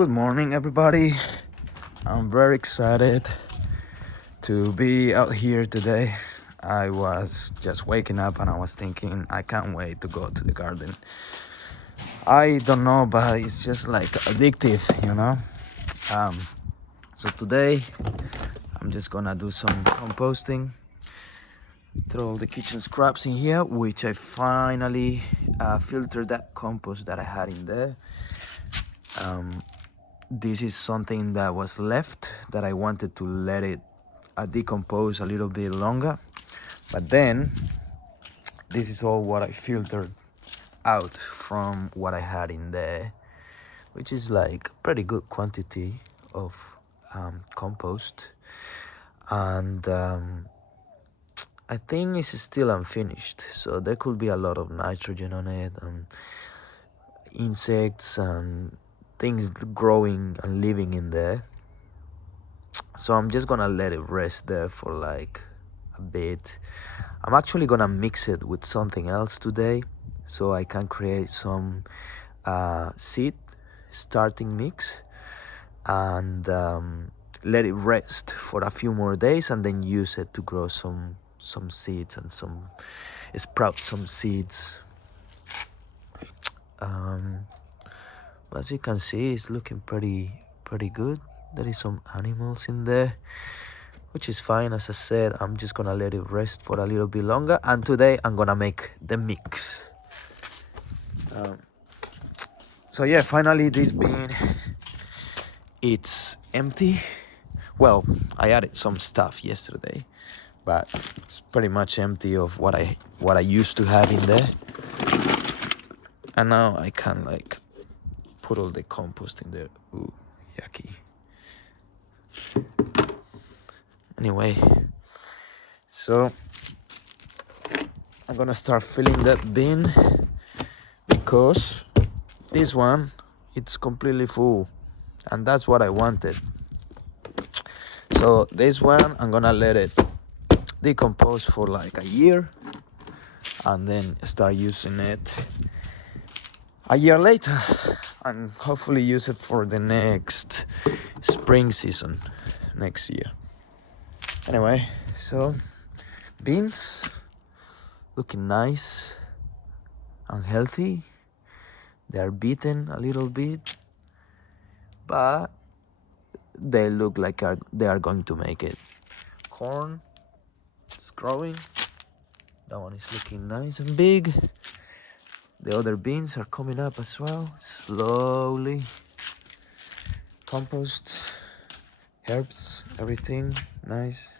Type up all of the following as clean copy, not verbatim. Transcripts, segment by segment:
Good morning, everybody. I'm very excited to be out here today. I was just waking up and I was thinking, I can't wait to go to the garden. I don't know, but it's just like addictive, you know? Um, so today, I'm just gonna do some composting. Throw all the kitchen scraps in here, which I finally filtered that compost that I had in there. This is something that was left that I wanted to let it decompose a little bit longer, but then this is all what I filtered out from what I had in there, which is like pretty good quantity of compost. And I think it's still unfinished, so there could be a lot of nitrogen on it and insects and things growing and living in there. So I'm just gonna let it rest there for like a bit. I'm actually gonna mix it with something else today so I can create some seed starting mix and let it rest for a few more days and then use it to grow some seeds and sprout some seeds. As you can see, it's looking pretty good. There is some animals in there, which is fine. As I said, I'm just gonna let it rest for a little bit longer, and today I'm gonna make the mix. So yeah, finally this bin, it's empty. Well, I added some stuff yesterday, but it's pretty much empty of what I used to have in there. And now I can like put all the compost in there. Ooh, yucky. Anyway, so I'm gonna start filling that bin because this one, it's completely full, and that's what I wanted. So this one, I'm gonna let it decompose for like a year and then start using it a year later and hopefully use it for the next spring season next year. Anyway, so beans looking nice and healthy. They are beaten a little bit, but they look like they are going to make it. Corn is growing. That one is looking nice and big. The other beans are coming up as well, slowly. Compost, herbs, everything nice.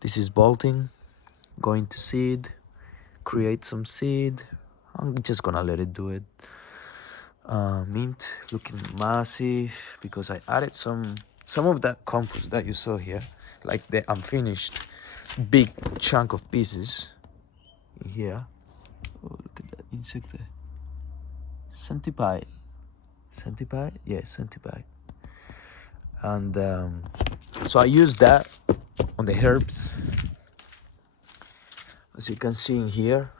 This is bolting, going to seed, create some seed. I'm just gonna let it do it. Mint looking massive because I added some of that compost that you saw here, like the unfinished big chunk of pieces in here. Oh, look at that insect there. Centipede. Centipede? Yeah, centipede. And so I used that on the herbs, as you can see in here,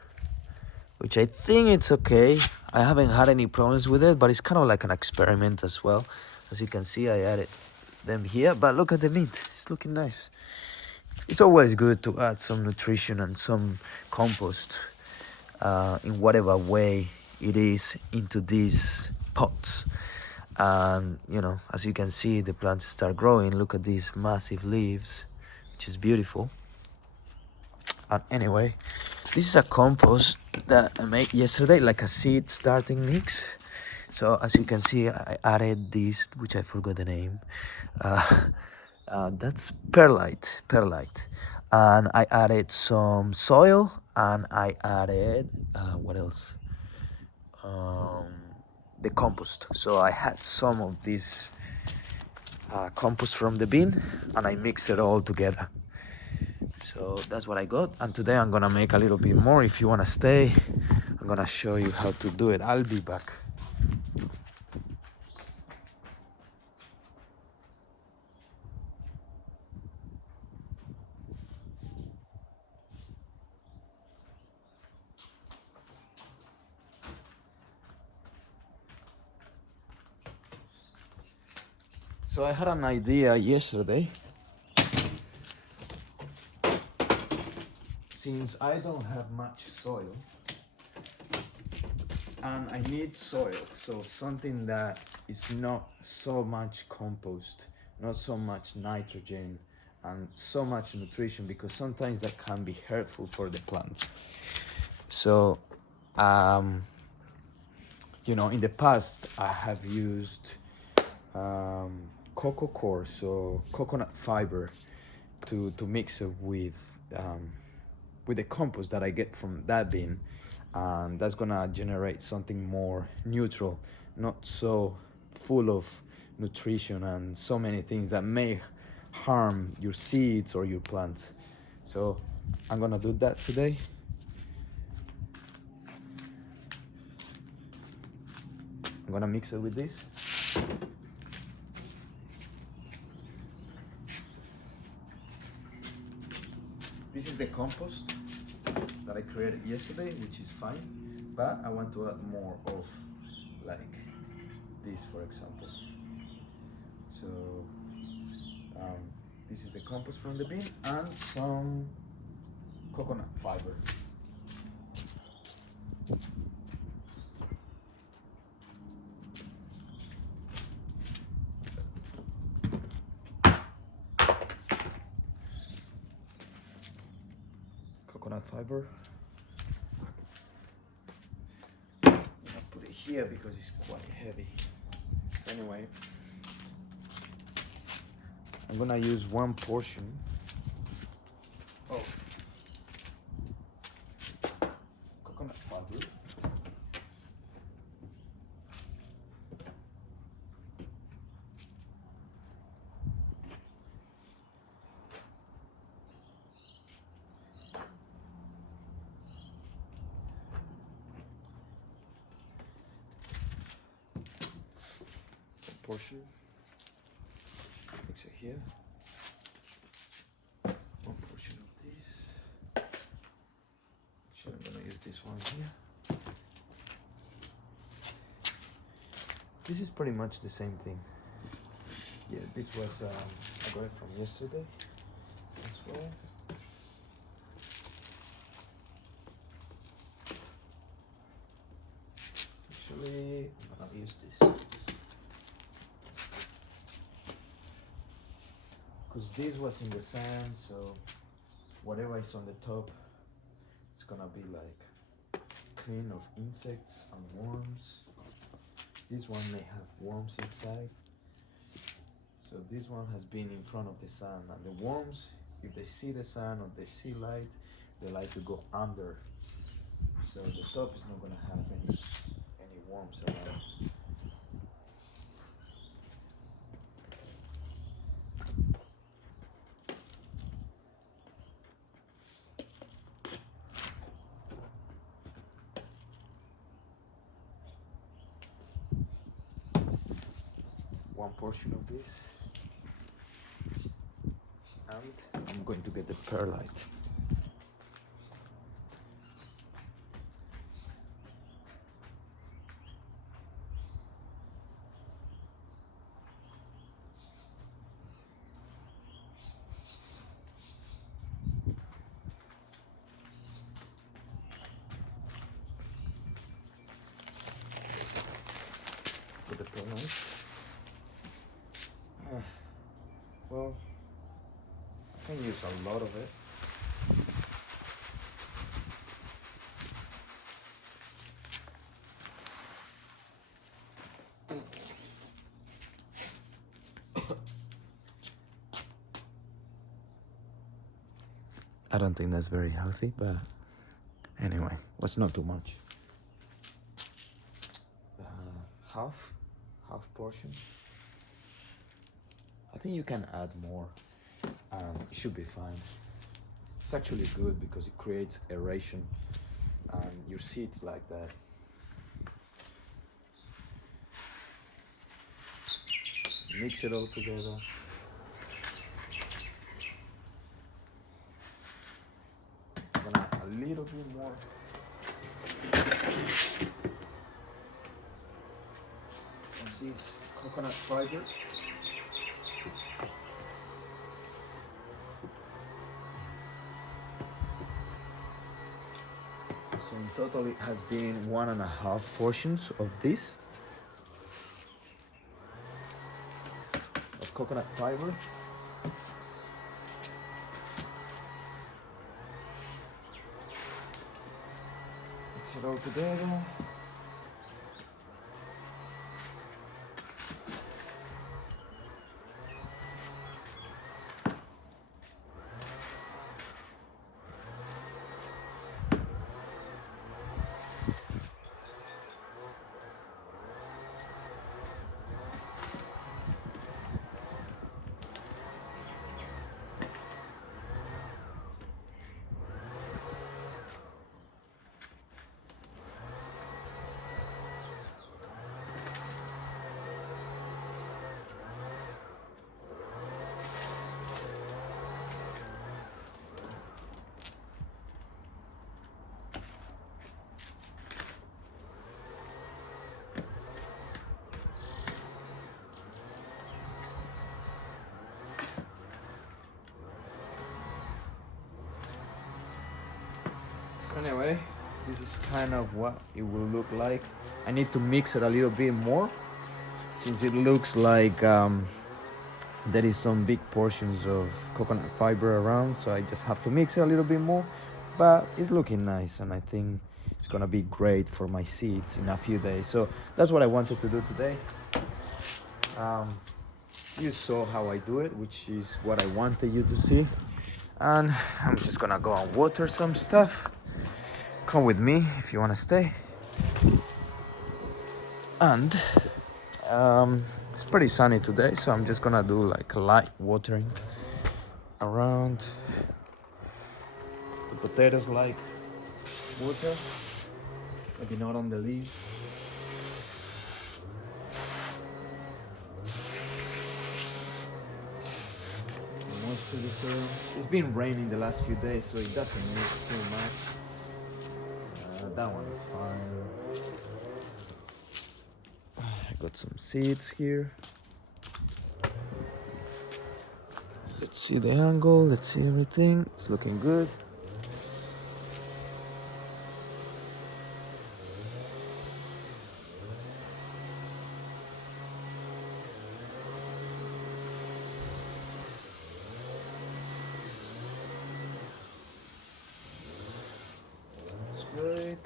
which I think it's okay. I haven't had any problems with it, but it's kind of like an experiment as well. As you can see, I added them here, but look at the mint. It's looking nice. It's always good to add some nutrition and some compost in whatever way it is into these pots. And you know, as you can see, the plants start growing. Look at these massive leaves, which is beautiful. And anyway, this is a compost that I made yesterday, like a seed starting mix. So as you can see, I added this, which I forgot the name. That's perlite, and I added some soil, and I added what else? The compost. So I had some of this compost from the bin, and I mixed it all together. So that's what I got, and today I'm gonna make a little bit more. If you wanna stay, I'm gonna show you how to do it. I'll be back. So I had an idea yesterday. Since I don't have much soil and I need soil, so something that is not so much compost, not so much nitrogen and so much nutrition, because sometimes that can be hurtful for the plants. So in the past I have used cocoa coir, so coconut fiber, to mix it with the compost that I get from that bin, and that's gonna generate something more neutral, not so full of nutrition and so many things that may harm your seeds or your plants. So I'm gonna do that today. I'm gonna mix it with this. This is the compost that I created yesterday, which is fine, but I want to add more of like this, for example. So this is the compost from the bin and some coconut fiber. Coconut fiber. I'll put it here because it's quite heavy. Anyway, I'm gonna use one portion of coconut fiber. Portion. Mix it here. One portion of this. Actually, I'm gonna use this one here. This is pretty much the same thing. Yeah, this was I got it from yesterday as well. Actually, I'm gonna use this because this was in the sand, so whatever is on the top, it's gonna be like clean of insects and worms. This one may have worms inside, so this one has been in front of the sun, and the worms, if they see the sun or they see light, they like to go under, so the top is not gonna have any worms around. One portion of this, and I'm going to get the perlite. Put the perlite. Well, I can use a lot of it. I don't think that's very healthy, but anyway, what's not too much? Half portion. I think you can add more, it should be fine. It's actually good because it creates aeration and your seeds like that. Mix it all together. I'm gonna add a little bit more. Of this coconut fiber. Totally has been 1.5 portions of this of coconut fiber. Mix it all together. So anyway, this is kind of what it will look like. I need to mix it a little bit more since it looks like there is some big portions of coconut fiber around, so I just have to mix it a little bit more, but it's looking nice and I think it's gonna be great for my seeds in a few days. So that's what I wanted to do today. You saw how I do it, which is what I wanted you to see, and I'm just gonna go and water some stuff. Come with me if you want to stay. And it's pretty sunny today, so I'm just gonna do like a light watering around. The potatoes like water, maybe not on the leaves. Moisture reserve. It's been raining the last few days, so it doesn't mix too much. That one is fine. I got some seeds here. Let's see the angle, let's see everything. It's looking good. That's great.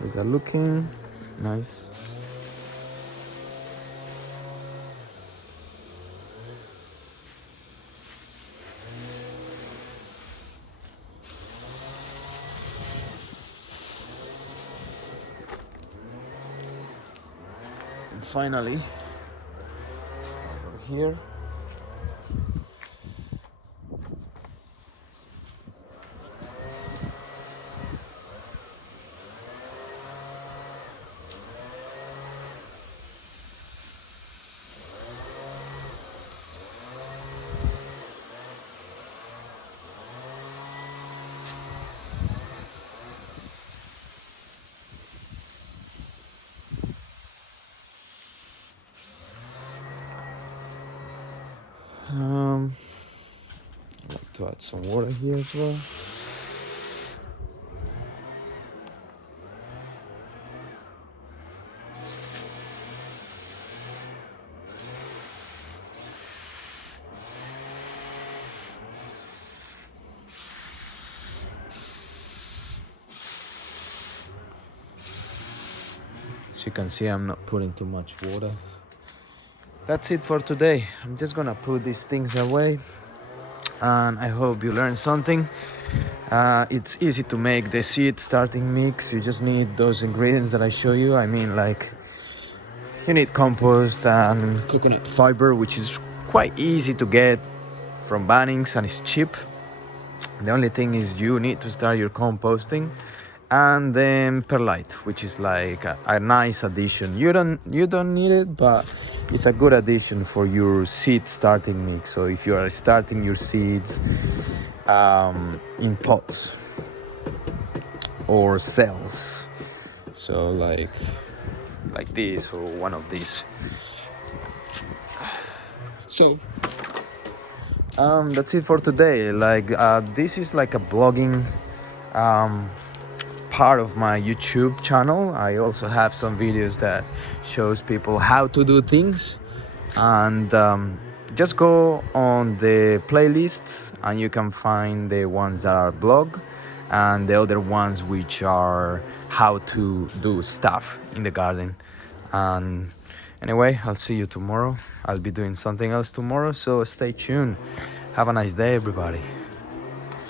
How's that looking? Nice. And finally, over here. I'd like to add some water here as well. As you can see, I'm not putting too much water. That's it for today. I'm just gonna put these things away, and I hope you learned something. It's easy to make the seed starting mix. You just need those ingredients that I show you. I mean, like, you need compost and coconut fiber, which is quite easy to get from Bunnings and it's cheap. The only thing is you need to start your composting, and then perlite, which is like a nice addition. You don't need it, but it's a good addition for your seed starting mix. So if you are starting your seeds in pots or cells, so like this or one of these. So That's it for today. Like this is like a blogging um, part of my YouTube channel. I also have some videos that shows people how to do things, and just go on the playlists and you can find the ones that are blog and the other ones which are how to do stuff in the garden. And anyway, I'll see you tomorrow. I'll be doing something else tomorrow, so stay tuned. Have a nice day, everybody.